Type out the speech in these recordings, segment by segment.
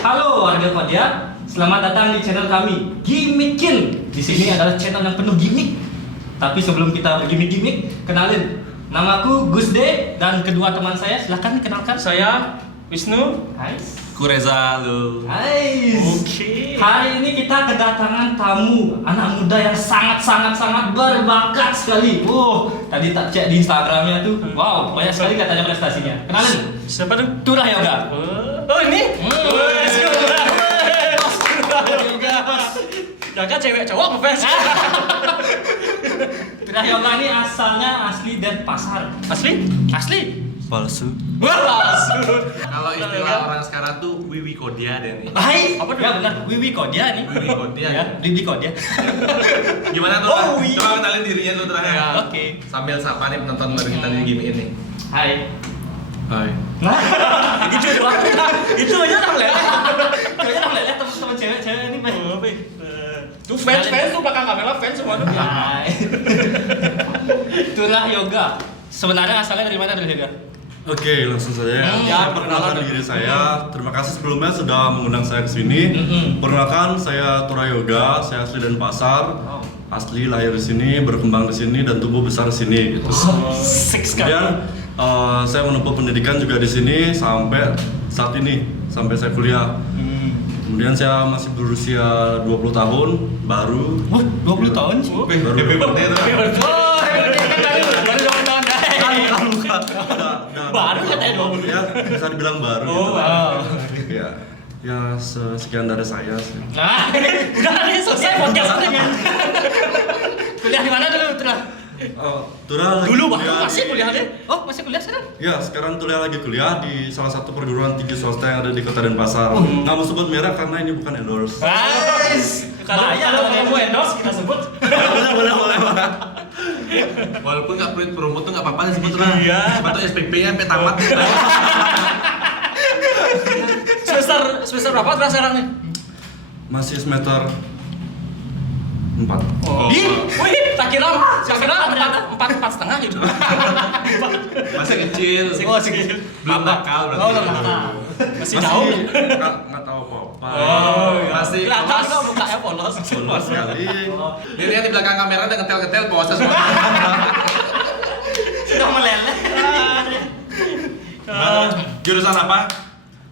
Halo warga Kodia, selamat datang di channel kami Gimmikin. Di sini adalah channel yang penuh gimmick. Tapi sebelum kita bergimmick-gimmick, kenalin, namaku Gusde dan kedua teman saya. Silahkan kenalkan. Saya Wisnu. Hai. Kureza lu. Hai. Oke. Hari ini kita kedatangan tamu, anak muda yang sangat berbakat sekali. Tadi tak cek di Instagramnya tuh, wow, banyak sekali katanya prestasinya. Kenalin, Siapa tuh? Turah Yoga. Oh ini? Wes, Jaga cewek cowok ngefans. Turah Yoga ini asalnya asli Denpasar. Asli? Asli. Palsu. Wah, Kalau istilah orang sekarang tuh Wiwi Kodia deh nih. Hai, Apa tuh? ya benar, Wiwi Kodia nih. Wiwi Kodia. Ya, Wiwi Kodia. Gimana tuh? Oh, Wiwi. Coba kenalin dirinya dulu terakhir. Ya. Oke. Sambil sapa nih penonton baru kita di game ini. Hai. Hai. Nah, itu doang. Itu aja nang leleh. kayaknya namanya lihat teman-teman cewek-cewek ini, Bay. Tuh fans tuh belakang kamera fans semua tuh. Hai. Turah Yoga. Sebenarnya asalnya dari mana Turah Yoga? Oke, langsung saja ya. Ya, Perkenalkan diri saya. Terima kasih sebelumnya sudah mengundang saya ke sini. Perkenalkan, saya Turah Yoga. Saya asli Denpasar. Wow. Asli lahir di sini, berkembang di sini dan tumbuh besar di sini gitu. Six kan. Kemudian saya menempuh pendidikan juga di sini sampai saat ini, sampai saya kuliah. Kemudian saya masih berusia 20 tahun, baru. Wah, 20 tahun sih. Baru. Happy birthday tuh. Oh, baru 20 tahun. Baru katanya 20. Ya, bisa dibilang baru Oh, gitu. wow. Ya, ya sekian dari saya sih. Nah, udah nih selesai podcastnya kan. Kuliah di mana dulu, Turah? Turah lagi Dulu waktu kuliah masih di- kuliah deh. Oh, masih kuliah sekarang? Ya, sekarang Turah lagi kuliah di salah satu perguruan tinggi swasta yang ada di Kota Denpasar. Nggak mau sebut merek karena ini bukan endorse. Guys, Kalau kamu endorse kita sebut. boleh. Walaupun nggak perlu promo tuh nggak apa-apa disebut lah. Iya. Siapa tuh SPP-nya sampai tamat. Semester berapa terus sekarang nih? Masih semester 4. Oh. Wih, tak kira empat setengah gitu. Masih kecil. Oh, segini. Belum nakal berarti. Oh, belum nakal. Masih jauh. Nggak tahu apa-apa. Masih Kelihatan polos. kok mukanya polos. Polos sekali. Ini yang di belakang kamera ada ngetel-ngetel pose semua. sudah meleleh. Jurusan apa?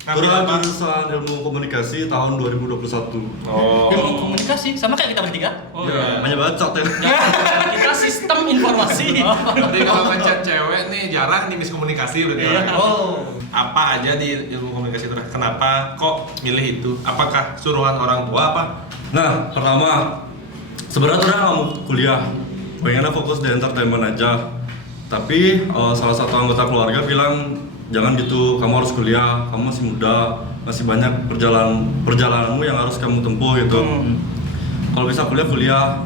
Turah jurusan ilmu komunikasi tahun 2021. Oh. Ilmu komunikasi sama kayak kita bertiga. Oh, Ya, banyak bacot ya. kita sistem informasi. Berarti kalau ngechat cewek nih jarang nih miskomunikasi berarti. Iya. Oh. Apa aja di ilmu komunikasi itu? Kenapa kok milih itu? Apakah suruhan orang tua apa? Nah, pertama, sebenarnya Turah nggak mau kuliah, pengennya fokus di entertainment aja. Tapi salah satu anggota keluarga bilang, jangan gitu, kamu harus kuliah, kamu masih muda, masih banyak perjalananmu yang harus kamu tempuh gitu. Kalau bisa kuliah,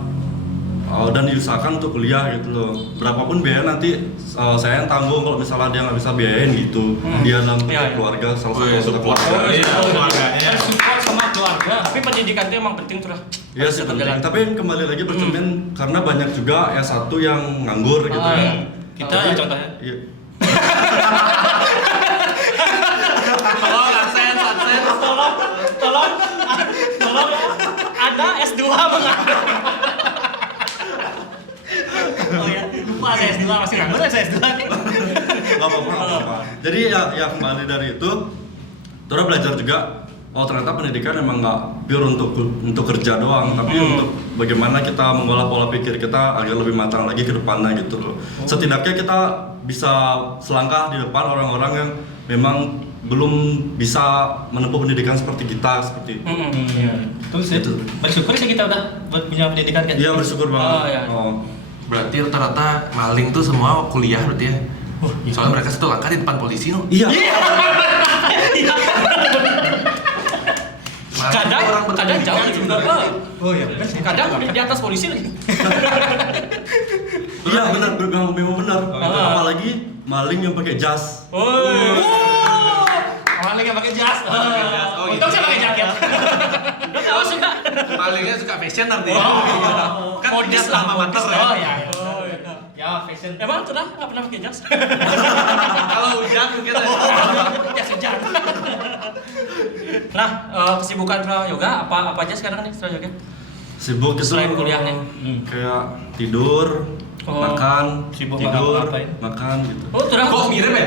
dan diusahakan untuk kuliah gitu loh. Berapapun biaya nanti saya yang tanggung kalau misalnya dia nggak bisa biayain gitu. Dia dalam Iya. keluarga, salah satu Wih, anggota support. keluarga. Iya, keluarganya. Support sama keluarga. Tapi pendidikan itu emang penting tuh lah. Iya sih penting, tapi kembali lagi bercermin karena banyak juga S1 yang nganggur gitu ya. Kita ya contohnya. Iya. Tolong absen. Tolong. Ada S2 mengapa? Oh ya, lupa saya S2 masih nganggur saya S2 nih. Nggak apa-apa. Jadi ya kembali dari itu, Turah belajar juga. Oh ternyata pendidikan emang nggak pure untuk kerja doang, tapi untuk bagaimana kita mengolah pola pikir kita agar lebih matang lagi ke depannya gitu loh. Setidaknya kita bisa selangkah di depan orang-orang yang memang belum bisa menempuh pendidikan seperti kita seperti itu. Betul sih. Gitu. Bersyukur sih kita udah punya pendidikan kan. Iya bersyukur banget. Oh, iya. Berarti rata-rata maling tuh semua kuliah berarti ya? Soalnya mereka satu langkah di depan polisi no. Iya. Kadang jauh gitu. Oh iya benar sih. Kadang di atas polisi lagi. Iya benar, memang benar. Apalagi maling yang pakai jas. Maling yang pakai jas. Oh, Untung gitu. saya pakai jaket. Kamu suka? Malingnya suka fashion nanti. Oh. Kan Modis jas lama mater ya. Oh iya. Ya fashion. Emang tuh nggak pernah pakai jas? Kalau hujan mungkin. Jas hujan. Nah, kesibukan Surah Yoga apa aja sekarang nih Surah Yoga? Sibuk itu Selain kuliahnya. kayak tidur, makan, sibuk nggak tidur, ngapa-ngapain. makan gitu. Oh, Surah Kok mirip ya?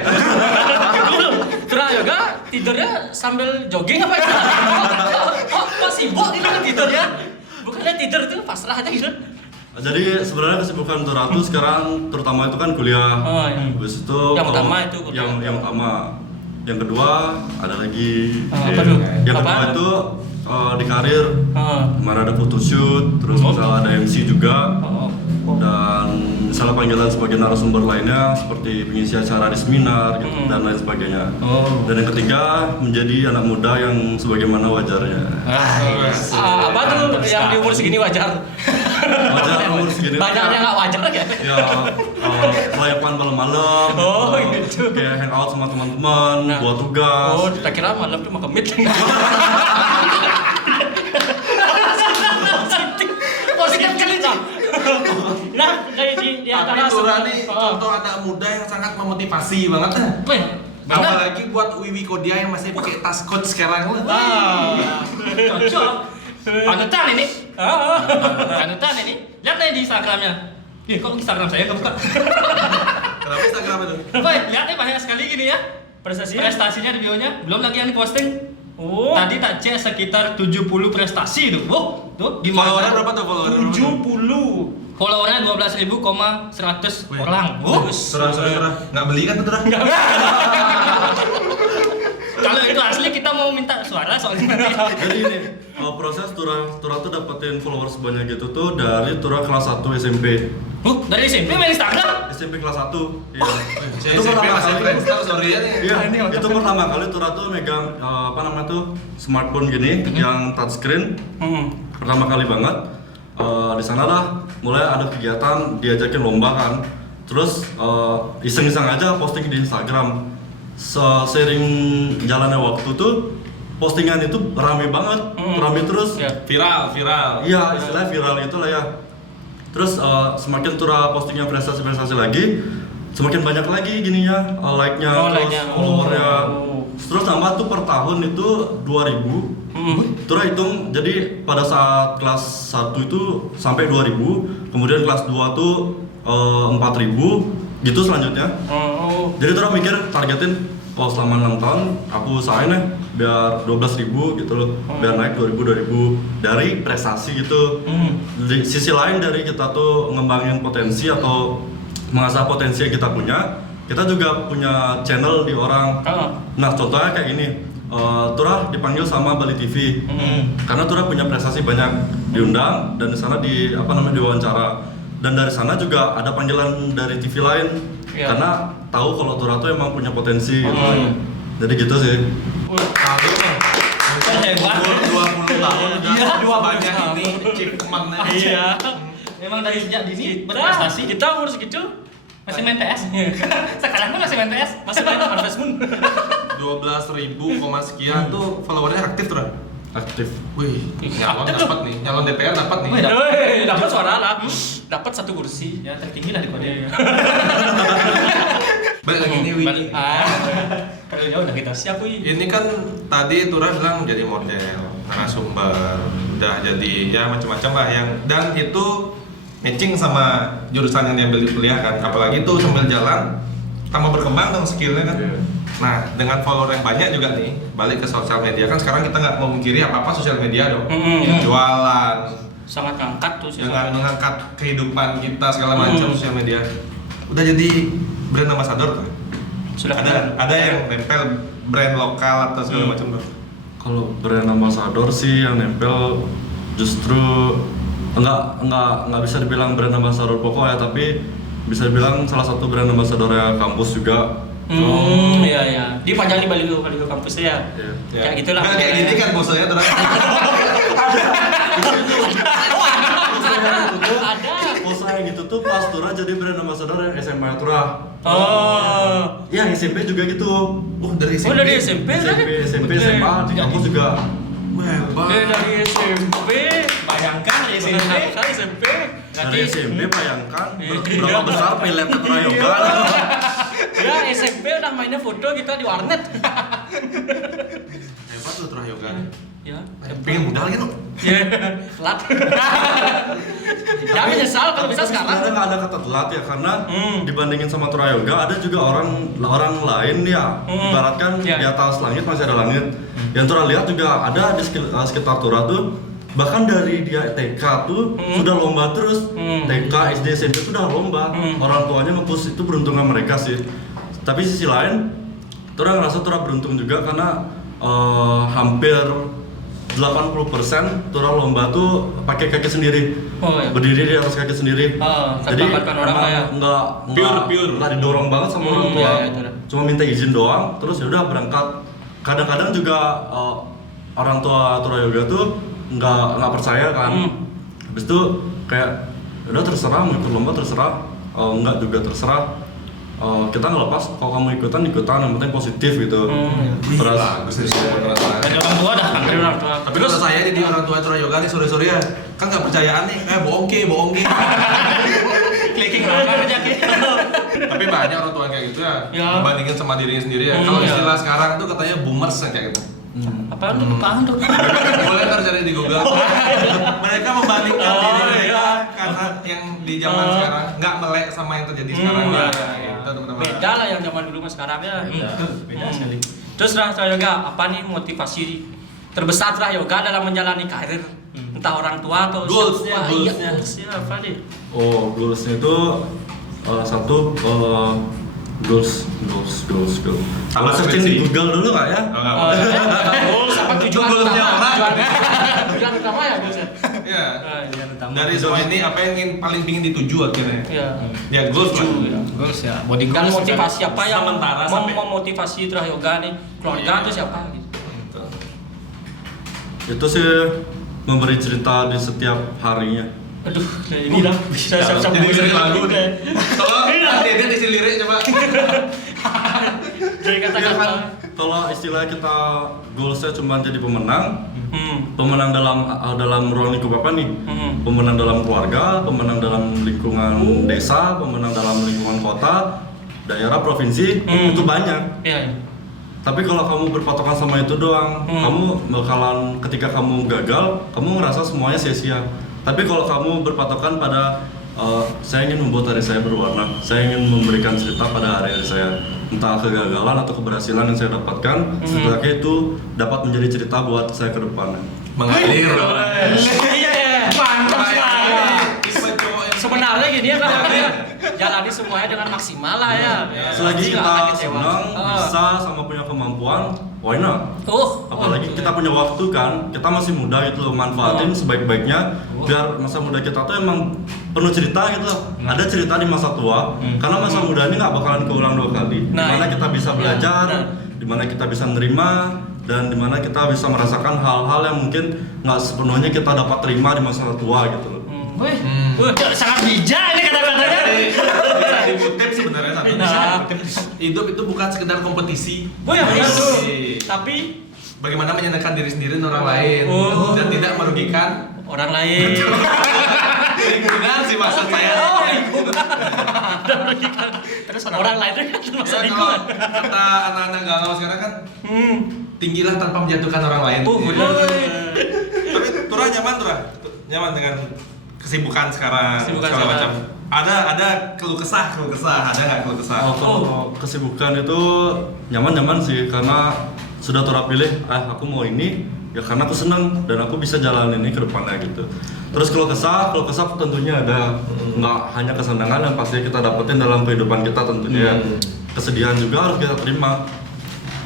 Surah Yoga tidurnya sambil jogging apa ya? Kok sibuk gitu tidurnya? Bukannya tidur itu pasrah aja gitu. Jadi sebenarnya kesibukan Tura tuh sekarang terutama itu kan kuliah. Oh, iya. Habis itu Yang kalau- utama itu kuliah. yang utama. Yang kedua ada lagi. Apa tuh? Yang Apa? kedua itu di karir. Oh. Kemarin ada photoshoot, terus misalnya ada MC juga. Dan misalnya panggilan sebagai narasumber lainnya seperti pengisi acara di seminar gitu, dan lain sebagainya. Oh. Dan yang ketiga menjadi anak muda yang sebagaimana wajarnya. Apa tuh yang di umur segini wajar? Wajar umur segini. Banyak yang nggak wajar ya? Ya, layapan malam-malam. Oh, gitu. Kayak hangout sama teman-teman, Nah. buat tugas. Oh, kita kira malam tuh mau kemit. Positif kali nah. Nah, di antara Tapi Tura nih Oh. contoh anak muda yang sangat memotivasi banget dah. Wih, benar. Apalagi buat Wiwi Kodia yang masih pakai tas coach sekarang lah. Cocok. Panutan ini. Ah. Panutan ini. Lihat aja di Instagramnya. Nih, kok Instagram saya nggak buka? Kenapa Instagram itu? Apa? Lihat ya banyak sekali gini ya. Prestasinya? Prestasinya di bionya. Belum lagi yang diposting. Oh. Tadi tak cek sekitar 70 prestasi tuh. Oh, tuh Followernya gimana? berapa tuh followernya? 70. Followernya 12.100 Wih. orang. Oh, Tura, nggak beli kan tuh Tura? kalau itu asli kita mau minta suara soalnya nanti. Jadi ini proses Tura tuh dapetin followers sebanyak gitu tuh dari Tura kelas 1 SMP. Dari SMP main Instagram? SMP kelas 1. Iya. Saya Itu SMP pertama masih kali. Friendster, sorry ya nih. Iya, Ini otak. itu pertama kali Tura tuh megang apa namanya tuh smartphone gini yang touchscreen. Pertama kali banget. Di sana lah mulai ada kegiatan diajakin lomba kan. Terus iseng-iseng aja posting di Instagram. Seiring jalannya waktu tuh postingan itu rame banget, rame terus. Ya. Viral. Iya, istilahnya viral gitu lah ya. Terus semakin Tura postingnya prestasi-prestasi lagi, semakin banyak lagi gininya like-nya, Oh, terus like-nya. followernya. Oh. Terus nambah tuh per tahun itu 2000. Tura hitung, jadi pada saat kelas 1 itu sampai 2000, kemudian kelas 2 tuh 4000, gitu selanjutnya. Oh. Jadi Tura mikir targetin, oh selama 6 tahun aku usahain ya biar 12.000 gitu loh, biar naik 2000 dari prestasi gitu. Di sisi lain dari kita tuh ngembangin potensi atau mengasah potensi yang kita punya, kita juga punya channel di orang. Nah contohnya kayak ini, Tura dipanggil sama Bali TV karena Tura punya prestasi banyak, diundang dan di sana diwawancara, dan dari sana juga ada panggilan dari TV lain. Iya. Karena tahu kalau Tura tuh emang punya potensi gitu. Jadi gitu sih. Lalu nih, Hebat. umur 20 tahun udah Iya, 20 banyak tahun. ini achievement-nya. Iya. Memang dari sejak dini Kita, berprestasi. kita umur segitu Masih main PS. Sekarang pun masih main PS. masih main Harvest Moon. 12.000 koma sekian tuh followernya aktif tuh. Aktif. Wih, nyalon Aktif dapat nih, nyalon DPR dapat nih. Wih, dapat suara lah. Dapat 1 kursi. Ya tertinggi lah di kode. Balik lagi nih Wi. Kalau jauh udah kita. Siap Wi. Ini kan tadi Tura bilang menjadi model, narasumber, udah jadi ya macam-macam lah yang, dan itu matching sama jurusan yang diambil di kuliah kan. Apalagi itu sambil jalan tambah berkembang dong skillnya kan. Iya. Nah dengan follower yang banyak juga nih, balik ke sosial media kan sekarang kita nggak memungkiri apa-apa sosial media dong. Jualan, Sangat ngangkat tuh sih. dengan mengangkat kehidupan kita segala macam sosial media. Udah jadi brand ambassador kan? Sudah Ada yang nempel brand lokal atau segala macam tuh. Kalau brand ambassador sih yang nempel justru enggak bisa dibilang brand ambassador pokok ya, tapi bisa dibilang salah satu brand ambassador ya kampus juga. Iya ya. Dipajang di baliho kampusnya ya. Iya. Kayak gitulah. Nah, kayak gini kan bosnya terus. Ada. Pulsa yang gitu tuh pas Tura jadi brand ambassador yang SMA Tura. Oh. Iya SMP juga gitu. Oh dari Oh dari SMP kan? SMP SMA di kampus juga. Hebat. Dari SMP. Bayangkan dari SMP. Kali SMP. Dari SMP bayangkan Iya. berapa besar peletnya Tura Yoga. Ya SMP udah mainnya foto kita di warnet. Hebat lu Tura Yoga. yoga. Ya. Pengen modal gitu. Ya, telat. Jangan menyesal kalau bisa sekarang. Sebenarnya nggak ada kata telat ya, karena dibandingin sama Tura Yoga ada juga orang lain ya. Ibaratkan Ya. di atas langit masih ada langit. Yang Tura lihat juga ada di sekitar Tura tuh, bahkan dari dia TK tuh sudah lomba terus. TK, SD, SMP tuh udah lomba. Orang tuanya nge-push, itu beruntungan mereka sih. Tapi sisi lain, Tura ngerasa Tura beruntung juga karena hampir 80% Tura lomba tuh pakai kaki sendiri. Oh, iya. Berdiri di atas kaki sendiri. Tanpa Jadi bantuan orang lah ya. Pure. nggak didorong banget sama orang tua. Iya, itu dah. Cuma minta izin doang, terus ya udah berangkat. Kadang-kadang juga orang tua Tura Yoga tuh nggak percaya kan. Habis itu kayak udah terserah mau ikut lomba terserah, enggak juga terserah. Kita ngelepas kalau kamu ikutan yang penting positif gitu. Terus bagus sih beneran. Dari orang tua dah. Dari orang tua. Tapi terus saya nih di orang tua Tura Yoga nih sore-sore ya kan nggak percayaan nih, bohong ke. Clicking banget aja gitu. Tapi banyak orang tua kayak gitu ya, Ya. bandingin sama dirinya sendiri ya. Kalau Ya. istilah sekarang tuh katanya boomers yang kayak gitu. Apaan tuh? Boleh ntar cari di Google. Mereka membandingkan Oh, diri mereka iya. karena yang di zaman sekarang nggak melek sama yang terjadi sekarang Iya, lah. iya. Gitu, teman-teman. Beda lah yang zaman dulu sama sekarang ya. Beda sekali. Terus Tura Yoga, apa nih motivasi terbesar Tura Yoga dalam menjalani karir? Entah orang tua atau Goals-nya, siapa? Iya, goals-nya. goals-nya apa nih? goalsnya itu satu goals. Apa Searching di skripsi? Google dulu nggak ya? Oh, nggak apa-apa. Goals apa tujuan Goals-nya utama? orang. Tujuan utama ya goalsnya? Iya. Iya. Dari semua ini apa yang paling pingin dituju akhirnya? Iya. Ya goals lah. Goals ya. Body Dan goals. motivasi apa yang sementara sampai memotivasi Tura Yoga nih? Keluarga Iya. atau siapa gitu? Itu sih memberi cerita di setiap harinya. Aduh, ini dah bisa siap-siap Jadi lirik bisa- lagu nih. Tolong Iya. Dede isi lirik coba. Jadi Ya kan, kata-kata. kalau istilahnya kita goalsnya cuma jadi pemenang, Hmm. pemenang dalam ruang lingkup apa nih? Hmm. Pemenang dalam keluarga, pemenang dalam lingkungan desa, pemenang dalam lingkungan kota, daerah, provinsi, itu banyak. Iya. Iya. Tapi kalau kamu berpatokan sama itu doang, kamu bakalan ketika kamu gagal, kamu ngerasa semuanya sia-sia. Tapi kalau kamu berpatokan pada saya ingin membuat hari saya berwarna, saya ingin memberikan cerita pada hari-hari saya, entah kegagalan atau keberhasilan yang saya dapatkan, setidaknya itu dapat menjadi cerita buat saya ke depannya. Mengalir. Iya. Mantap sekali. Tipe cowok yang Sebenarnya gini ya Bang, jalani semuanya dengan maksimal lah ya. Selagi Pasti nggak akan kita kecewa. senang, Ah. bisa sama punya kemampuan, why not? Apalagi betul. kita punya waktu kan, kita masih muda gitu loh, manfaatin sebaik-baiknya biar masa muda kita tuh emang penuh cerita gitu loh. Ada cerita di masa tua, karena masa muda ini nggak bakalan keulang dua kali. Nah, Dimana kita bisa belajar, nah. dimana kita bisa nerima, dan dimana kita bisa merasakan hal-hal yang mungkin nggak sepenuhnya kita dapat terima di masa tua gitu loh. Wih, sangat bijak ini kata-katanya. bisa dikutip sebenarnya satu. Nah. Hidup itu bukan sekedar kompetisi. Oh ya benar tuh. Iya. Tapi Bagaimana menyenangkan diri sendiri dan orang lain dan tidak merugikan orang lain. lingkungan sih maksud saya. Oh, lingkungan. Dan merugikan. Terus orang lain kan termasuk Ya, kalau lingkungan. kata anak-anak galau sekarang kan tinggilah tanpa menjatuhkan orang lain. Oh, benar. Tapi Tura nyaman nyaman dengan kesibukan sekarang Kesibukan segala sekarang. macam. Ada keluh kesah, ada nggak keluh kesah? Kalau kesibukan itu nyaman sih karena sudah Tura pilih, aku mau ini ya karena aku senang dan aku bisa jalan ini ke depannya gitu. Terus kalau kesah tentunya ada, nggak hanya kesenangan yang pasti kita dapetin dalam kehidupan kita tentunya. Kesedihan juga harus kita terima.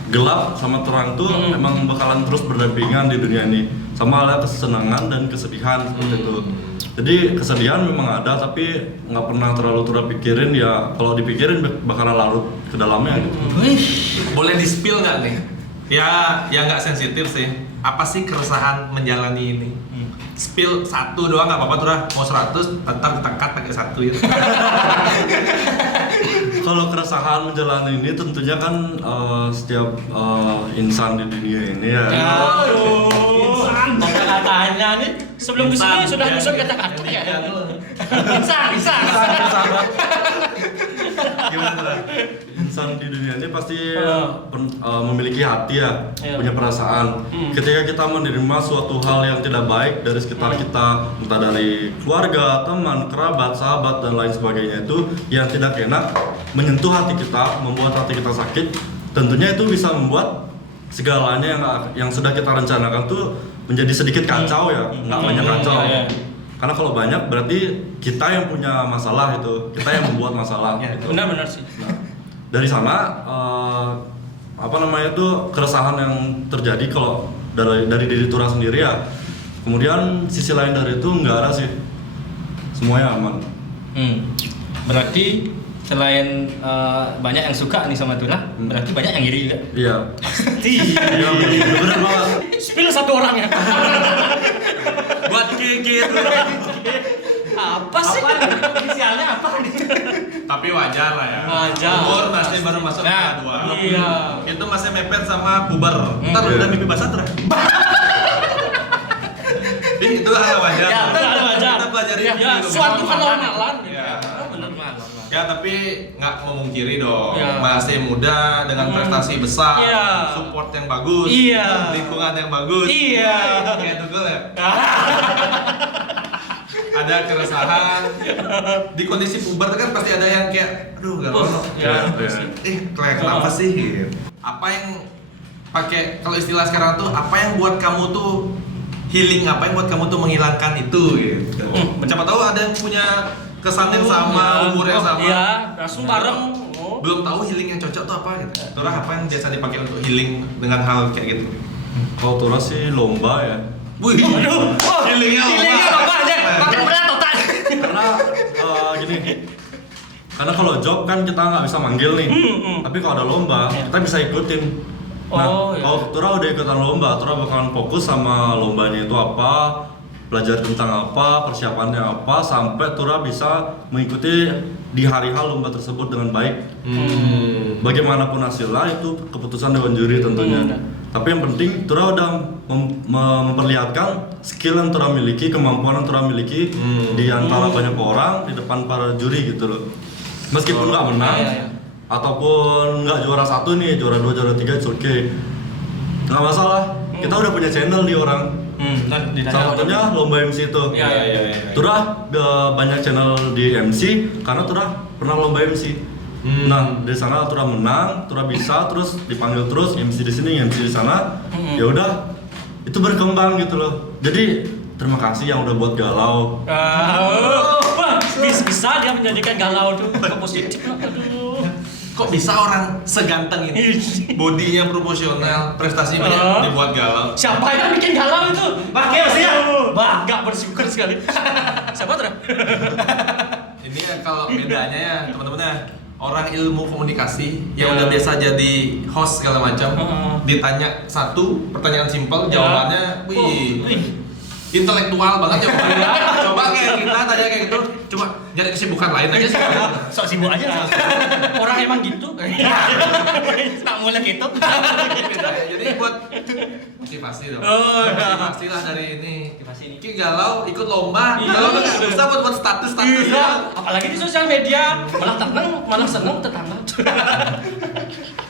Gelap sama terang tuh emang bakalan terus berdampingan di dunia ini. Sama ada kesenangan dan kesedihan seperti itu. Jadi kesedihan memang ada tapi nggak pernah terlalu Tura pikirin ya. Kalau dipikirin bakalan larut ke dalamnya gitu. Boleh di-spill nggak nih? Ya nggak sensitif sih. Apa sih keresahan menjalani ini? Spill satu doang nggak apa-apa Tura. Mau 100 tetap ditekat pakai satu ya. Kalau keresahan menjalani ini tentunya kan setiap insan di dunia ini ya. Insan. Kata-katanya nih sebelum kesini sudah nyusun kata-kata ya. Insan. Gimana Tura? insan di dunia ini pasti memiliki hati ya, Iya. punya perasaan. Ketika kita menerima suatu hal yang tidak baik dari sekitar kita, entah dari keluarga, teman, kerabat, sahabat dan lain sebagainya, itu yang tidak enak menyentuh hati kita, membuat hati kita sakit, tentunya itu bisa membuat segalanya yang sudah kita rencanakan tuh menjadi sedikit kacau ya, nggak banyak kacau. Iya. Karena kalau banyak berarti kita yang punya masalah itu, kita yang membuat masalah. Benar-benar sih. Nah, dari sana apa namanya itu keresahan yang terjadi kalau dari diri Tura sendiri ya. Kemudian sisi lain dari itu nggak ada sih, semuanya aman. Berarti selain banyak yang suka nih sama Tura, berarti banyak yang iri juga. Iya. Iya benar banget. Spill satu orang ya. Buat gigit. Apa sih? Inisialnya apa nih? Tapi wajar lah ya. Wajar. Umur masih baru masuk Nah, ke 2. Iya. Itu masih mepet sama puber. Ntar udah mimpi basah tuh. Itu hal wajar. Ya, itu hal wajar. Kita pelajari Ya, di rumah. suatu kenormalan. Ya. Benar. Ya tapi nggak memungkiri dong, Ya. masih muda dengan prestasi besar, Iya. support yang bagus, Iya. lingkungan yang bagus. Iya. Kayak Tugel ya. Ada keresahan di kondisi puber kan pasti ada yang kayak, aduh gak lono. Ya, Kenapa sih? Gitu. Apa yang pakai kalau istilah sekarang tuh apa yang buat kamu tuh healing, apa yang buat kamu tuh menghilangkan itu gitu. Siapa tahu ada yang punya kesan yang sama, umur yang sama. Iya, langsung bareng. Oh. Belum tahu healing yang cocok tuh apa gitu. Turah apa yang biasa dipakai untuk healing dengan hal kayak gitu? Kalau Tura sih lomba ya. Wih, healingnya apa aja? Makin berat total. Karena gini, karena kalau job kan kita nggak bisa manggil nih, tapi kalau ada lomba kita bisa ikutin. Nah, Oh, iya. kalau Tura udah ikutan lomba, Tura bakalan fokus sama lombanya itu apa, belajar tentang apa, persiapannya apa, sampai Tura bisa mengikuti di hari H lomba tersebut dengan baik. Bagaimanapun hasilnya itu keputusan dewan juri tentunya. Tapi yang penting Tura udah memperlihatkan skill yang Tura miliki, kemampuan yang Tura miliki di antara banyak orang di depan para juri gitu loh. Meskipun nggak menang Iya. ataupun nggak juara 1 nih, juara 2, juara 3 it's okay. Nggak masalah. Kita udah punya channel di orang. Salah satunya lomba MC itu. Iya. Tura banyak channel di MC karena Tura pernah lomba MC. Nah, dari sana Tura menang, Tura bisa terus dipanggil terus MC di sini, MC di sana. Ya udah, itu berkembang gitu loh. Jadi terima kasih yang udah buat galau. Bisa dia menjadikan galau tuh ke positif. Aduh. Kok bisa orang seganteng ini? Bodinya proporsional, prestasinya banyak dibuat galau. Siapa yang bikin galau itu? Pakai maksudnya? Bangga bersyukur sekali. Siapa tuh? Ini ya kalau bedanya ya teman-teman ya, orang ilmu komunikasi yang udah biasa jadi host segala macam, ditanya satu pertanyaan simpel, jawabannya, wih, intelektual banget jawabannya. Coba kayak kita tanya kayak gitu, coba nyari kesibukan lain aja sih. Sok sibuk aja. Orang emang gitu. Tak mulai gitu. Beda ya. Jadi buat motivasi dong. Motivasi lah dari ini. Ki galau ikut lomba, galau kan nggak bisa buat status Iya, apalagi di sosial media malah seneng tetangga.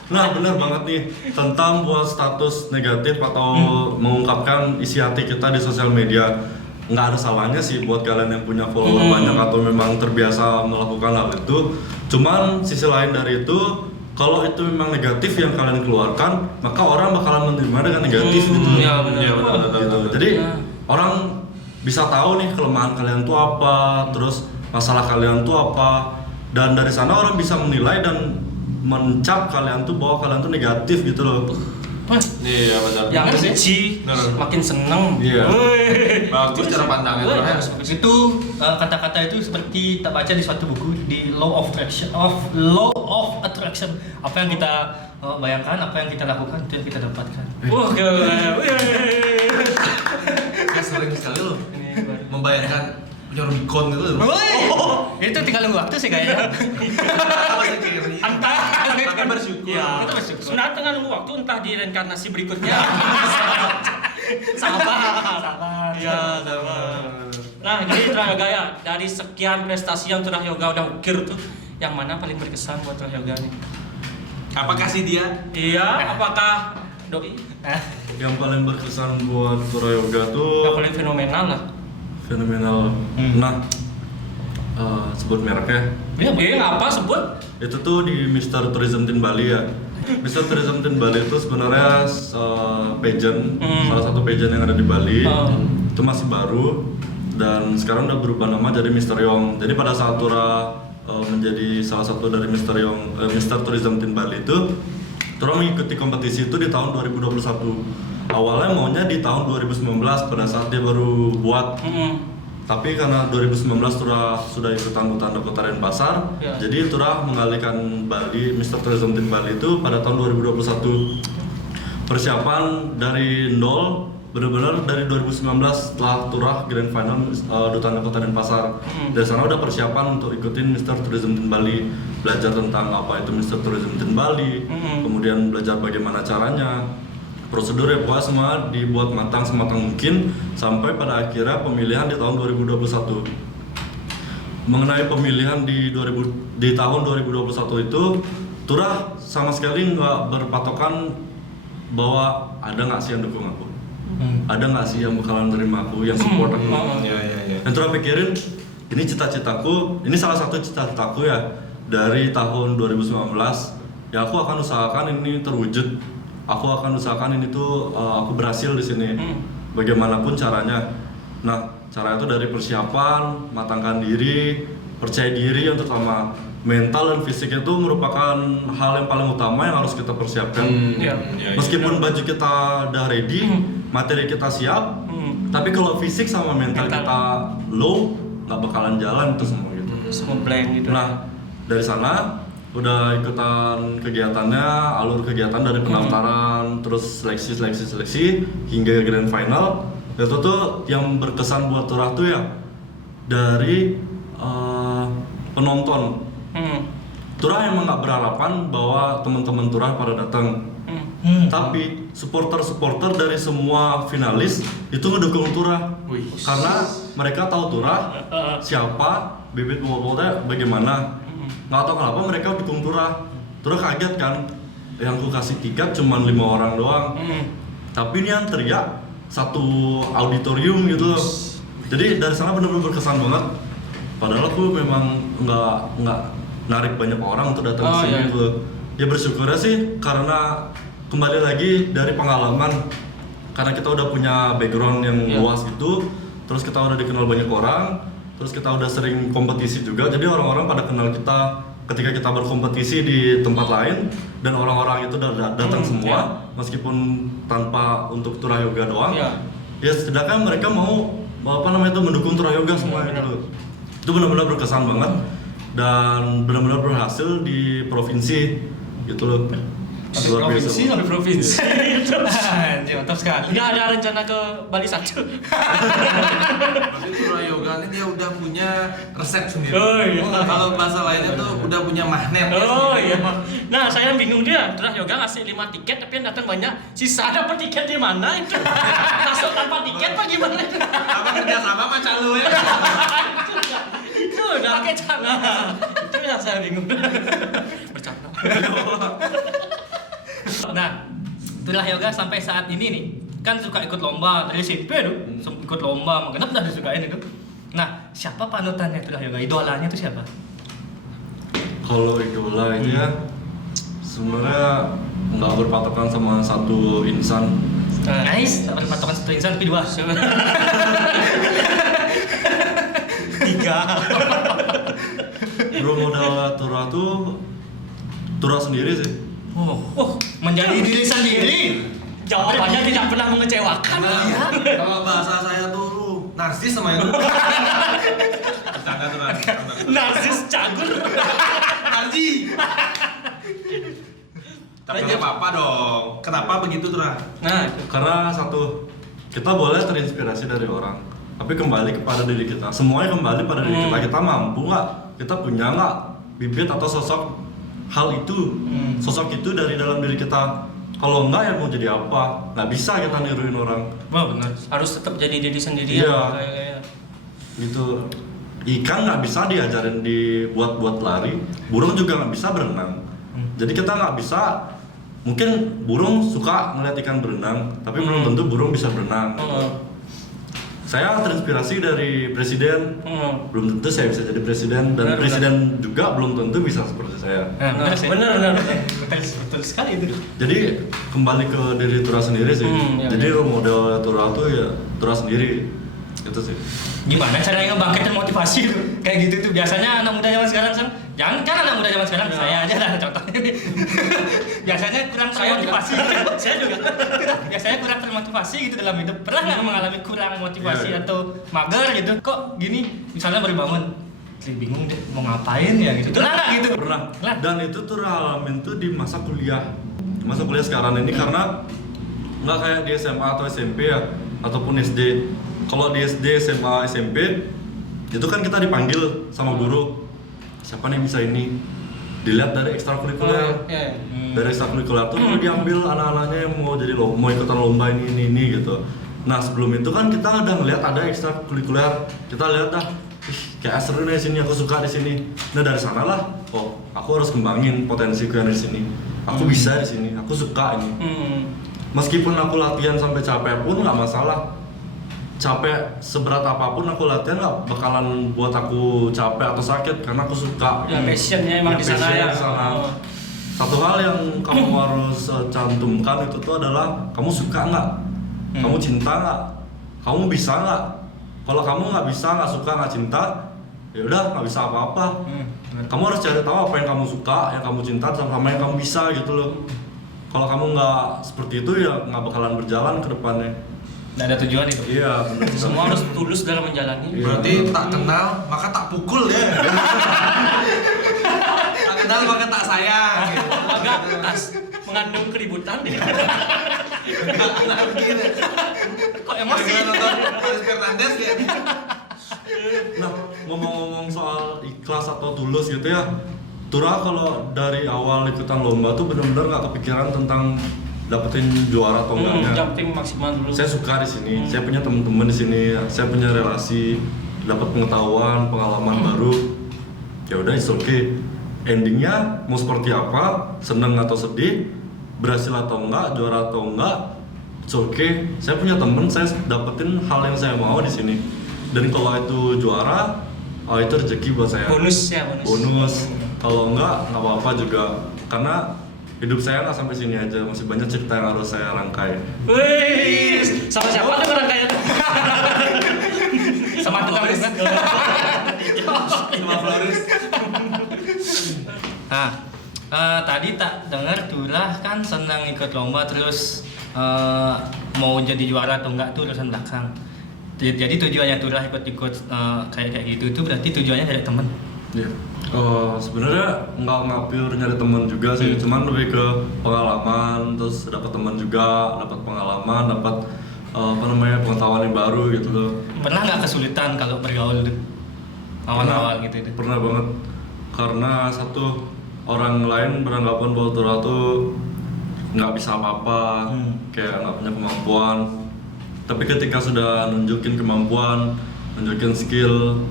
Nah, benar banget nih tentang buat status negatif atau mengungkapkan isi hati kita di sosial media. Nggak ada salahnya sih buat kalian yang punya follower banyak atau memang terbiasa melakukan hal itu. Cuman sisi lain dari itu, kalau itu memang negatif yang kalian keluarkan, maka orang bakalan menerima dengan negatif gitu. Iya, benar. Iya, benar. Gitu. Jadi orang bisa tahu nih kelemahan kalian tuh apa, terus masalah kalian tuh apa, dan dari sana orang bisa menilai dan mencap kalian tuh bahwa kalian tuh negatif gitu loh. Iya benar. Yang benci makin seneng. Iya. Bagus cara pandangnya tuh ya. Itu kata-kata itu seperti tak baca di suatu buku di Law of Attraction. Apa yang kita bayangkan, apa yang kita lakukan, itu yang kita dapatkan. Saya sering sekali loh membayangkan punya Rubicon gitu loh. Itu tinggal nunggu waktu sih kayaknya. Masih kiri. Tapi bersyukur. Ya, Itu bersyukur. sebenarnya tengah nunggu waktu entah di reinkarnasi berikutnya. Sabar. Ya, sabar. Nah, jadi Tura Yoga ya, dari sekian prestasi yang Tura Yoga udah ukir tuh, yang mana paling berkesan buat Tura Yoga nih? Apakah sih dia? Iya, apakah doi? Yang paling berkesan buat Tura Yoga Yang tuh paling fenomenal lah. fenomenal. Nah, sebut mereknya. Iya, apa sebut? Itu tuh di Mr. Tourism Teen Bali ya. Mr. Tourism Teen Bali itu sebenarnya pageant, salah satu pageant yang ada di Bali. Itu masih baru dan sekarang udah berubah nama jadi Mr. Yong. Jadi pada saat Tura menjadi salah satu dari Mr. Yong, Mr. Tourism Teen Bali itu, Tura mengikuti kompetisi itu di tahun 2021. Awalnya maunya di tahun 2019 pada saat dia baru buat. Tapi karena 2019 Tura sudah ikut angkutan Kota Denpasar, Ya. jadi Tura mengalihkan Bali, Mr. Tourism Teen Bali itu pada tahun 2021. Persiapan dari nol, benar-benar dari 2019 setelah Tura Grand Final Duta Kota Denpasar. Dari sana udah persiapan untuk ikutin Mr. Tourism Teen Bali, belajar tentang apa itu Mr. Tourism Teen Bali, kemudian belajar bagaimana caranya. Prosedur ya pokoknya semua dibuat sematang mungkin sampai pada akhirnya pemilihan di tahun 2021. Mengenai pemilihan di tahun 2021 itu, Tura sama sekali nggak berpatokan bahwa ada nggak sih yang dukung aku, ada nggak sih yang bakalan terima aku, yang support aku. Iya. Dan Tura pikirin ini cita-citaku, ini salah satu cita-citaku ya dari tahun 2019. Ya aku akan usahakan ini terwujud. Aku akan usahakan ini tuh aku berhasil di sini, bagaimanapun caranya. Nah, caranya itu dari persiapan, matangkan diri, percaya diri yang terutama mental dan fisik itu merupakan hal yang paling utama yang harus kita persiapkan. Meskipun baju kita udah ready, materi kita siap, tapi kalau fisik sama mental kita low, nggak bakalan jalan itu semua gitu. Semua blank gitu. Nah, dari sana udah ikutan kegiatannya, alur kegiatan dari pendaftaran, terus seleksi hingga grand final. Itu tuh yang berkesan buat Tura tuh ya dari penonton. Tura emang nggak berharapan bahwa teman-teman Tura pada datang. Tapi supporter dari semua finalis itu ngedukung Tura. Karena mereka tahu Tura siapa, bibit bobotnya bagaimana. Nggak tahu kenapa mereka dukung Tura. Tura kaget kan, yang aku kasih tiket cuma 5 orang doang. Tapi ini yang teriak satu auditorium gitu loh. Jadi dari sana benar-benar berkesan banget. Padahal aku memang nggak narik banyak orang untuk datang ke sini gitu loh. Ya bersyukurnya sih karena kembali lagi dari pengalaman, karena kita udah punya background yang luas gitu, terus kita udah dikenal banyak orang. Terus kita udah sering kompetisi juga, jadi orang-orang pada kenal kita ketika kita berkompetisi di tempat lain dan orang-orang itu datang semua, meskipun tanpa untuk Tura Yoga doang. Ya setidaknya mereka mau mendukung Tura Yoga semua gitu. Itu benar-benar berkesan banget dan benar-benar berhasil di provinsi gitu loh. Luar biasa. Sampai provinsi. Anjir, mantap sekali. Nggak ada rencana ke Bali 1. Tapi Tura Yoga ini dia udah punya resep sendiri. Oh iya. Kalau bahasa lainnya tuh udah punya magnet. Oh sendiri. iya. Nah, saya bingung dia. Tura Yoga ngasih 5 tiket tapi yang datang banyak. Sisa dapat tiket di mana itu? Masuk tanpa tiket apa gimana? Apa kerja sama sama calo ya? Itu udah pakai cara. Itu yang saya bingung. Bercanda. Nah, Tura Yoga sampai saat ini nih kan suka ikut lomba dari SMP tuh, ikut lomba, kenapa dah disukain itu? Nah, siapa panutannya Tura Yoga? Idolanya itu siapa? Kalau idola itu ya sebenarnya nggak berpatokan sama satu insan. Nice, tak berpatokan satu insan tapi 2. 3. Bro modal Tura tuh Tura sendiri sih. Menjadi diri sendiri. Jawabannya tidak pernah mengecewakan. Kalau bahasa saya tuh narsis sama itu. Bercanda tuh. Narsis cagur. Narji. Tapi nggak apa-apa dong. Kenapa begitu tuh? Nah, Karena satu, kita boleh terinspirasi dari orang, tapi kembali kepada diri kita. Semuanya kembali pada diri kita. Kita mampu nggak? Kita punya nggak bibit atau sosok hal itu? Sosok itu dari dalam diri kita. Kalau enggak ya mau jadi apa? Nggak bisa kita niruin orang. Wah, benar. harus tetap jadi diri sendiri Iya. ya. Kayak Gitu. Ikan nggak bisa diajarin dibuat-buat lari. Burung juga nggak bisa berenang. Jadi kita nggak bisa, mungkin burung suka melihat ikan berenang, tapi belum tentu burung bisa berenang. Saya terinspirasi dari presiden, belum tentu saya bisa jadi presiden, dan Benar, presiden juga belum tentu bisa seperti saya. Benar sih. Benar. Betul sekali itu. Jadi kembali ke diri Tura sendiri sih. Iya, Jadi role model Tura tuh ya Tura sendiri, itu sih. Gimana caranya ngebangkitin motivasi tuh? Kayak gitu tuh. Biasanya anak muda zaman sekarang jangan kan anak muda zaman sekarang, saya aja lah contohnya nih. Biasanya kurang termotivasi. Saya juga. Biasanya kurang termotivasi gitu dalam hidup. Pernah nggak mengalami kurang motivasi Iya. atau mager gitu? Kok gini? Misalnya baru bangun, bingung deh mau ngapain ya gitu. Pernah nggak gitu? Pernah. Pernah. Dan itu Tura alamin tuh di masa kuliah. Masa kuliah sekarang ini karena nggak kayak di SMA atau SMP ya, ataupun SD. Kalau di SD, SMA, SMP itu kan kita dipanggil sama guru, siapa nih bisa ini, dilihat dari ekstrakurikuler. Dari ekstrakurikuler tuh diambil anak-anaknya yang mau jadi mau ikutan lomba ini gitu. Nah sebelum itu kan kita udah ngeliat ada ekstrakurikuler, kita lihat dah, kayak seru nih di sini, aku suka di sini. Nah dari sana lah, oh aku harus kembangin potensiku yang di sini. Aku bisa di sini, aku suka ini. Meskipun aku latihan sampai capek pun nggak masalah. Capek seberat apapun aku latihan nggak bakalan buat aku capek atau sakit karena aku suka. Ya passionnya emang di sana passionnya ya. di sana. Satu hal yang kamu harus cantumkan itu tuh adalah kamu suka nggak, kamu cinta nggak, kamu bisa nggak. Kalau kamu nggak bisa, nggak suka, nggak cinta, ya udah nggak bisa apa-apa. Kamu harus cari tahu apa yang kamu suka, yang kamu cinta, sama yang kamu bisa gitu loh. Kalau kamu nggak seperti itu ya nggak bakalan berjalan ke depannya. Nggak ada tujuan itu. Iya, benar. Semua harus tulus dalam menjalani. Berarti tak kenal maka tak pukul ya. Tak kenal maka tak sayang. Gitu. Agak mengandung keributan deh. Nah, begini. Kok emosi? Gara-gara nonton Aris Fernandes ya. Nah, ngomong-ngomong soal ikhlas atau tulus gitu ya, Tura kalau dari awal ikutan lomba tuh benar-benar nggak kepikiran tentang dapetin juara atau enggaknya. Yang penting maksimal dulu. Saya suka di sini, saya punya teman-teman di sini, saya punya relasi, dapat pengetahuan, pengalaman baru. Ya udah, it's okay. Endingnya mau seperti apa, seneng atau sedih, berhasil atau enggak, juara atau enggak, it's okay. Saya punya temen, saya dapetin hal yang saya mau di sini. Dan kalau itu juara, oh itu rezeki buat saya. Bonus ya, bonus. Bonus. Kalau enggak apa-apa juga. Karena hidup saya nggak sampai sini aja, masih banyak cerita yang harus saya rangkai. Wih, sama siapa nih rangkaian? Sama tukang kan? Sama Floris. Nah, tadi tak dengar Tura kan senang ikut lomba terus mau jadi juara atau enggak tuh urusan belakang. Jadi tujuannya Tura ikut-ikut kayak gitu itu berarti tujuannya dari temen. Iya. Sebenarnya nggak pure nyari teman juga sih, cuman lebih ke pengalaman, terus dapat teman juga, dapat pengalaman, dapat pengetahuan yang baru gitu loh. Pernah nggak kesulitan kalau bergaul tuh? Awal-awal gitu itu? Pernah banget, karena satu orang lain beranggapan bahwa Tura tuh nggak bisa apa-apa, kayak nggak punya kemampuan. Tapi ketika sudah nunjukin kemampuan, nunjukin skill,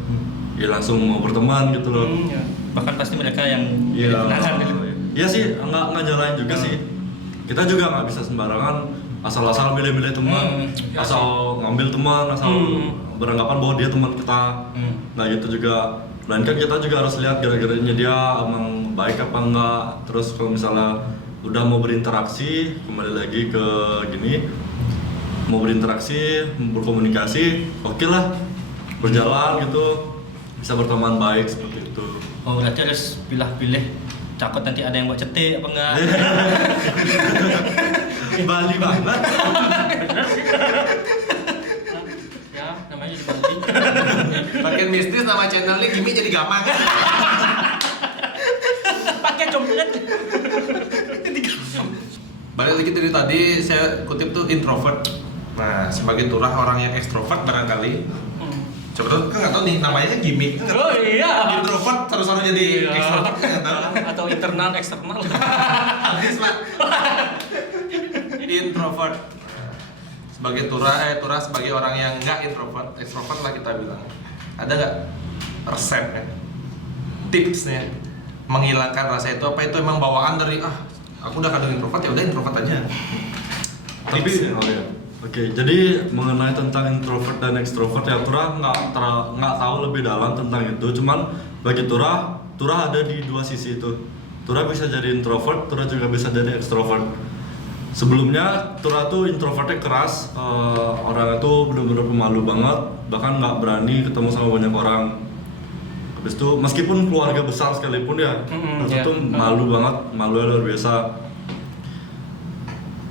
ya langsung mau berteman gitu loh. Ya. Bahkan pasti mereka yang Iya. penasaran gitu. Iya sih, nggak nyalain juga sih. Kita juga nggak bisa sembarangan asal-asal milih-milih teman, Iya asal ngambil teman, asal beranggapan bahwa dia teman kita. Nah gitu juga. Melainkan kita juga harus lihat gara-garanya dia emang baik apa enggak. Terus kalau misalnya udah mau berinteraksi, kembali lagi ke gini, mau berinteraksi, berkomunikasi, oke lah, berjalan gitu, bisa berteman baik seperti itu. Oh berarti harus pilih-pilih. Takut nanti ada yang buat cetek apa enggak? Bali banget. Ya, namanya di Bali. Makin mistis nama channelnya Gimi jadi gampang. Pakai complet. Balik lagi dari tadi saya kutip tuh introvert. Nah, sebagai Turah orang yang ekstrovert barangkali. Coba tuh kan nggak tahu nih namanya gimmick. Kan nggak Oh tahu. iya. Introvert terus jadi Iya. ekstrovert kan nggak tahu. Atau internal eksternal. Habis pak. Introvert. Sebagai Turah sebagai orang yang nggak introvert, ekstrovert lah kita bilang. Ada nggak resepnya, tipsnya menghilangkan rasa itu apa itu emang bawaan dari aku udah kadang introvert ya udah introvert aja. Tapi oke, jadi mengenai tentang introvert dan extrovert ya Tura nggak tahu lebih dalam tentang itu. Cuman bagi Tura ada di dua sisi itu. Tura bisa jadi introvert, Tura juga bisa jadi extrovert. Sebelumnya Tura tuh introvertnya keras, orang itu benar-benar pemalu banget, bahkan nggak berani ketemu sama banyak orang. Habis itu meskipun keluarga besar sekalipun ya, itu malu banget, malu luar biasa.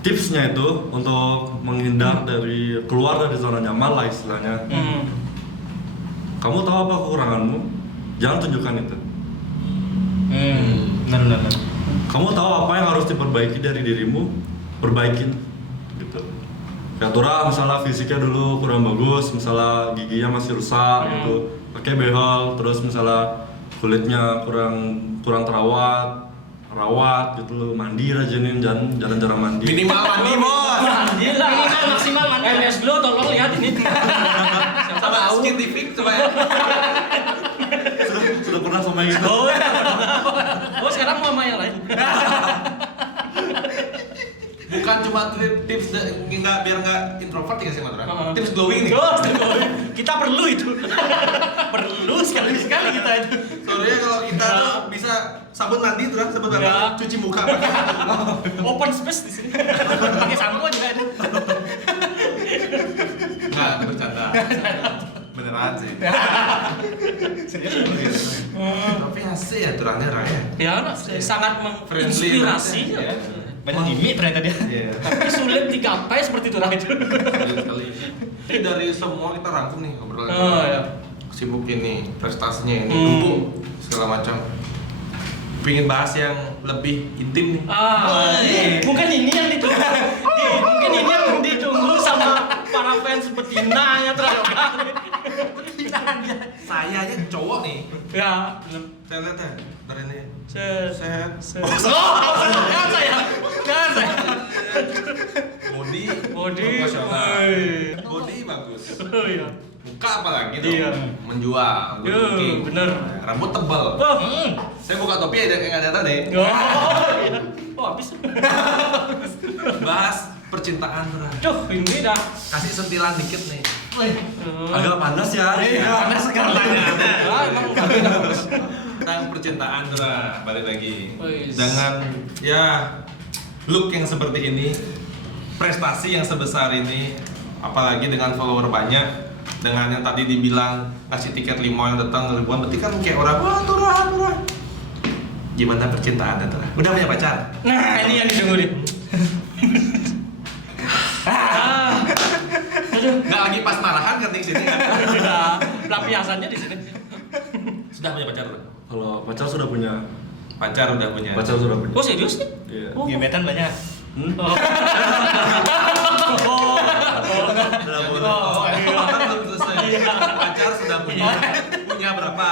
Tipsnya itu untuk menghindar dari keluar dari zona nyaman lah istilahnya. Kamu tahu apa kekuranganmu? Jangan tunjukkan itu. Benar. Kamu tahu apa yang harus diperbaiki dari dirimu? Perbaikin gitu. Kayak Tura misalnya fisiknya dulu kurang bagus, misalnya giginya masih rusak gitu, pakai behel, terus misalnya kulitnya kurang terawat gitu loh, mandi rajinin, jangan jarang mandi. Minimal mandi bos. Mandi lah. Minimal maksimal mandi. MS Glow tolong lihat ini. Sama scientific coba ya. Sudah pernah sama yang gitu. Oh, ya. Oh, sekarang mau sama yang lain. Bukan cuma tips biar nggak introvert ya sih Mas. Tips glowing nih. Oh, kita perlu itu. Perlu sekali kita itu. Soalnya kalau kita tuh bisa sabun mandi tuh kan, sabun mandi, cuci muka pakai. Open space di sini. Pakai sampo juga ada. Nggak, bercanda. Beneran sih. Serius. Tapi asik ya turangnya Raya. Ya, sangat menginspirasi. Ya. Banyak gimmick ternyata dia. Iya. Tapi sulit digapai seperti itu itu. Sulit sekali. Ini dari semua kita rangkum nih obrolan. Oh, ya. Sibuk ini, prestasinya ini, numpuk segala macam. Pingin bahas yang lebih intim nih. Mungkin ini yang ditunggu. Mungkin ini yang ditunggu sama para fans betina ya terakhir. Saya aja cowok nih. Ya, Saya lihat ya dari ini. Sehat. Sehat. Jangan saya. Body Body. Body bagus. Oh iya. Muka apalagi dong. Iya. Menjual, good looking. Bener. Rambut tebal. Oh. Saya buka topi ada yang ada tadi. Oh, iya. Oh, habis. Bahas percintaan tuh. Duh, ini dah. Kasih sentilan dikit nih. Agak panas ya. Panas sekali. Emang bagus. Tentang percintaan tuh, balik lagi. Wih. Dengan ya look yang seperti ini, prestasi yang sebesar ini, apalagi dengan follower banyak, dengan yang tadi dibilang ngasih tiket limo yang datang ribuan, berarti kan kayak orang wah turah. Gimana percintaan tuh? Udah punya pacar? Nah, ini yang ditunggu nih. Nggak lagi pas marahan kan di sini? Udah, pelampiasannya di sini. Sudah punya pacar belum? Kalau pacar sudah punya. Pacar udah punya. Pacar sudah punya. Oh, serius nih? Iya. Oh. Gebetan banyak. Oh. Belum selesai. Pacar sudah punya. Punya berapa?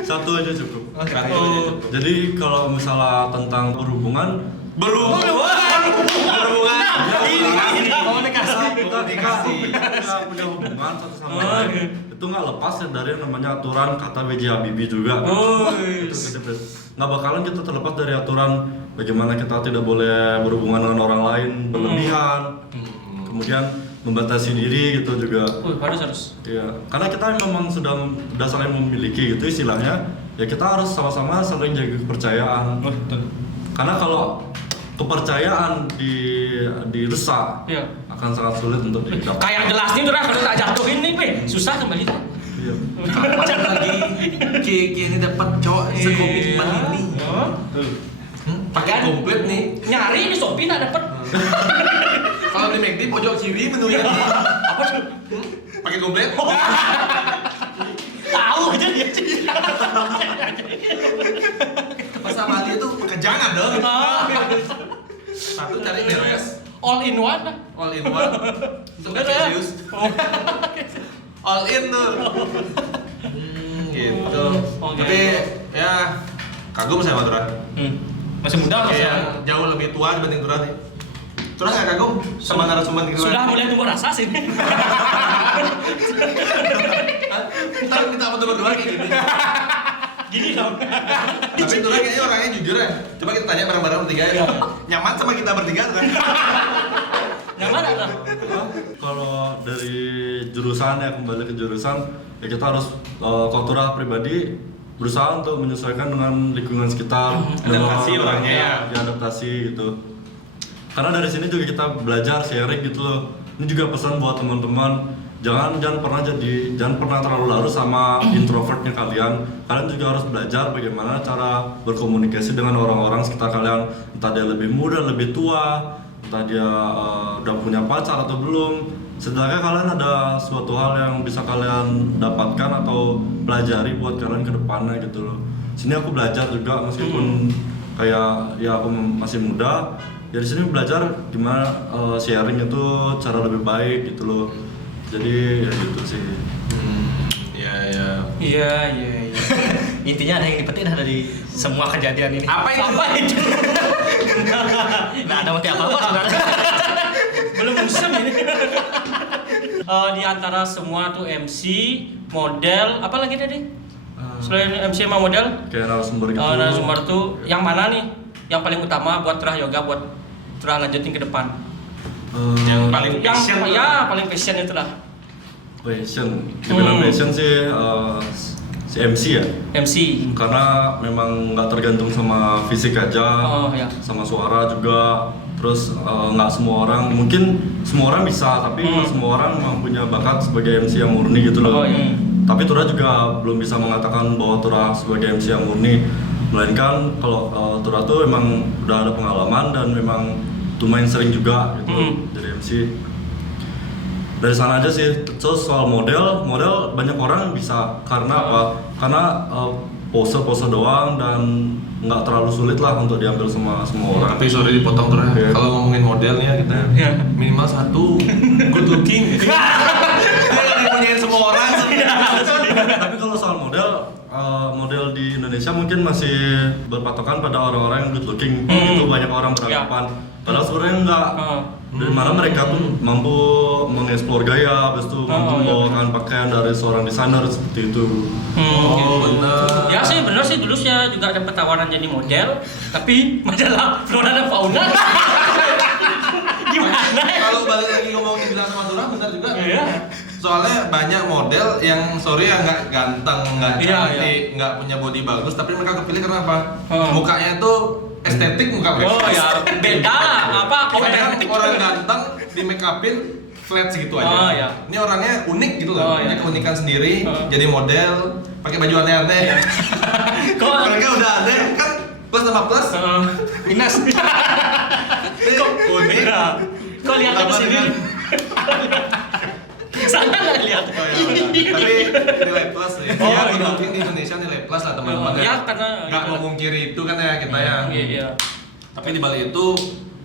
Satu aja cukup. Satu aja cukup. Jadi kalau misalnya tentang berhubungan, Komunikasi. kita punya hubungan satu sama lain itu nggak lepas ya dari yang namanya aturan kata B.J. Habibie juga. Nggak bakalan kita terlepas dari aturan bagaimana kita tidak boleh berhubungan dengan orang lain berlebihan, kemudian membatasi diri gitu juga. Harus. Iya, karena kita memang sudah saling memiliki gitu istilahnya, ya kita harus sama-sama saling jaga kepercayaan. Karena kalau kepercayaan dirusak, Iya. akan sangat sulit untuk didapat. Kayak gelasnya udah kalau tak jatuhin nih, Pe. Susah kembali tuh. Iya. Kapan lagi Ki ini dapat cowok sekomitmen ini? Pakai komplit nih. Nyari di Shopee nggak dapet. Kalau di McD pojok kiri menunya Apa tuh? pakai komplit. Tahu aja dia. Masa Bali itu kejangan dong. Satu cari beres, All in one. all in one. Untuk Bener ya? serius, all in tuh. Gitu. Oke. Tapi ya kagum sama Turan. Masih muda masih. Kayak jauh lebih tua dibanding Turan nih. Turan nggak kagum sama narasumber kita? Sudah mulai tumbuh rasa sih. Ntar minta foto berdua kayak gini. Gini dong. Tapi Tura kayaknya orangnya jujur ya. Coba kita tanya bareng-bareng bertiga ya. Nyaman sama kita bertiga kan? Nyaman atau? Kalau dari jurusan ya, kembali ke jurusan ya, kita harus kalau Tura pribadi berusaha untuk menyesuaikan dengan lingkungan sekitar, Adaptasi dengan orangnya ya. adaptasi gitu. Karena dari sini juga kita belajar sharing gitu loh. Ini juga pesan buat teman-teman, jangan pernah terlalu larut sama introvertnya kalian. Kalian juga harus belajar bagaimana cara berkomunikasi dengan orang-orang sekitar kalian, entah dia lebih muda, lebih tua, entah dia udah punya pacar atau belum. Setidaknya kalian ada suatu hal yang bisa kalian dapatkan atau pelajari buat kalian ke depannya gitu loh. Sini aku belajar juga meskipun kayak ya aku masih muda. Ya di sini belajar gimana sharing itu cara lebih baik gitu loh. Jadi ya gitu sih. Iya. Iya. Intinya ada yang dipetik dari semua kejadian ini. Apa itu? Nggak ada motif apa-apa sebenarnya. Belum musim ini. Di antara semua tuh MC, model, apa lagi tadi? Selain MC sama model, Kayak narasumber gitu. narasumber tuh yang mana nih? Yang paling utama buat Turah Yoga buat Turah lanjutin ke depan. Yang paling Yang passion tuh. ya paling passion itulah. Passion. Dibilang passion sih si MC ya. MC. Karena memang nggak tergantung sama fisik aja, Oh ya. sama suara juga. Terus nggak semua orang, mungkin semua orang bisa, tapi nggak semua orang memang punya bakat sebagai MC yang murni gitu loh. Oh, iya. Tapi Tura juga belum bisa mengatakan bahwa Tura sebagai MC yang murni, melainkan kalau Tura tuh memang udah ada pengalaman dan memang lumayan sering juga gitu jadi MC. Dari sana aja sih. Terus soal model banyak orang bisa karena apa? Karena pose doang dan nggak terlalu sulit lah untuk diambil sama semua orang. Tapi sorry dipotong Tura. Iya. Kalau ngomongin modelnya kita Iya. minimal satu good looking. Dia dipunyain semua orang. Tapi kalau soal model di Indonesia mungkin masih berpatokan pada orang-orang yang good looking. Itu banyak orang beranggapan. Padahal sebenarnya enggak. Dari mana mereka tuh mampu mengeksplor gaya, habis itu mampu membawakan pakaian dari seorang desainer seperti itu. Oh benar. Ya sih bener sih dulu saya juga dapat tawaran jadi model, tapi majalah Flora dan Fauna. Gimana ya? Kalau balik lagi ngomongin bilang sama Tura benar juga. Iya. Soalnya banyak model yang sorry ya nggak ganteng, nggak Iya, cantik, nggak punya body bagus, tapi mereka kepilih karena apa? Hmm. Mukanya tuh estetik muka mereka. Oh ya beda lah apa Kadang autentik. orang ganteng di make upin flat segitu aja. Oh, iya. Ini orangnya unik gitu loh, Oh, punya iya. keunikan sendiri, jadi model, pakai baju aneh-aneh. Kok Mereka udah aneh kan plus sama plus. minus? Kok unik? Kok lihat ke sini? Sana nggak lihat. Oh, iya, tapi nilai plus ya. Oh, Ya, iya. mungkin di Indonesia nilai plus lah teman-teman Oh, ya. ya, karena nggak gitu. memungkiri itu kan ya kita ya. Iya. Tapi di balik itu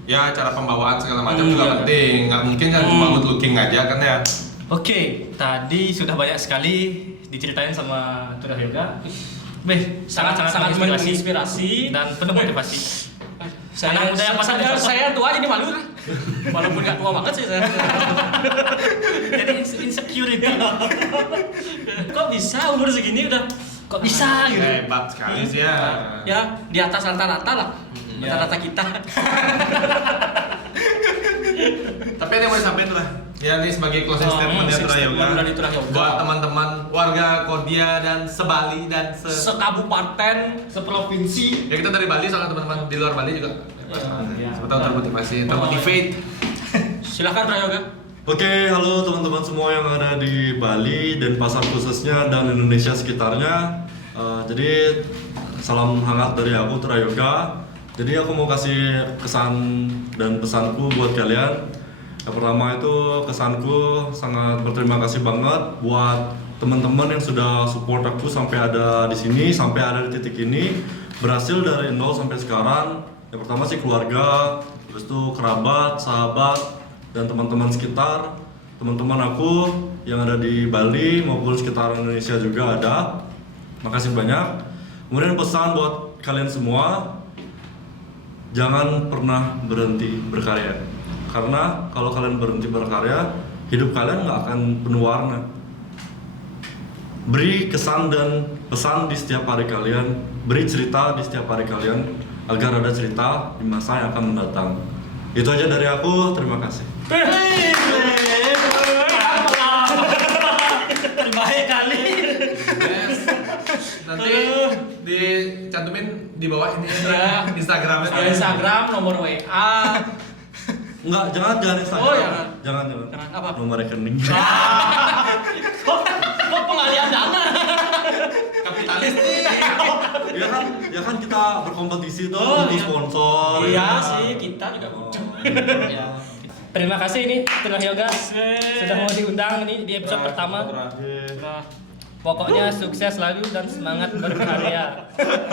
ya cara pembawaan segala macam juga iya. penting. Nggak mungkin kan cuma good looking aja kan ya. Oke, tadi sudah banyak sekali diceritain sama Turah Yoga. Beh, sangat-sangat menginspirasi. dan penuh motivasi. Saya Anak muda yang pasang saya, di saya tua jadi malu. Walaupun nggak tua banget sih saya. Jadi insecurity. Kok bisa umur segini udah Kok bisa gitu? Hebat sekali sih ya. ya di atas rata-rata lah. Ya. Rata-rata kita. Tapi ada yang mau disampaikan tuh lah. Ya ini sebagai closing statement ya Tura Yoga. dari Turah Yoga. Buat teman-teman warga Kodia dan sebali dan Sekabupaten, Seprovinsi. ya kita dari Bali soalnya teman-teman di luar Bali juga. Ya. Siapa tahu termotivasi, termotivate. silakan Turah Yoga. Oke, halo teman-teman semua yang ada di Bali dan pasar khususnya dan Indonesia sekitarnya. Jadi salam hangat dari aku Tura Yoga. Jadi aku mau kasih kesan dan pesanku buat kalian. Yang pertama itu kesanku sangat berterima kasih banget buat teman-teman yang sudah support aku sampai ada di sini, sampai ada di titik ini, berhasil dari nol sampai sekarang. Yang pertama sih keluarga, terus itu kerabat, sahabat, dan teman-teman sekitar, teman-teman aku yang ada di Bali maupun sekitar Indonesia juga ada. Makasih banyak. Kemudian pesan buat kalian semua, jangan pernah berhenti berkarya. Karena kalau kalian berhenti berkarya, hidup kalian nggak akan penuh warna. beri kesan dan pesan di setiap hari kalian, beri cerita di setiap hari kalian agar ada cerita di masa yang akan mendatang. Itu aja dari aku, terima kasih. Terbaik kali. Yes. Nanti dicantumin di bawah ini Ya. Instagramnya. Instagram, nomor WA. Enggak, jangan Instagram. Oh, jangan. Jangan. Jangan apa? Nomor rekening. Kok pengalian dana? Kapitalis. Ya kan kita berkompetisi tuh Oh, untuk iya. sponsor. Iya ya. sih, kita juga butuh. Ya. Terima kasih nih Tuna Yoga sudah mau diundang ini di episode pertama. Terakhir. Pokoknya sukses selalu dan semangat berkarya.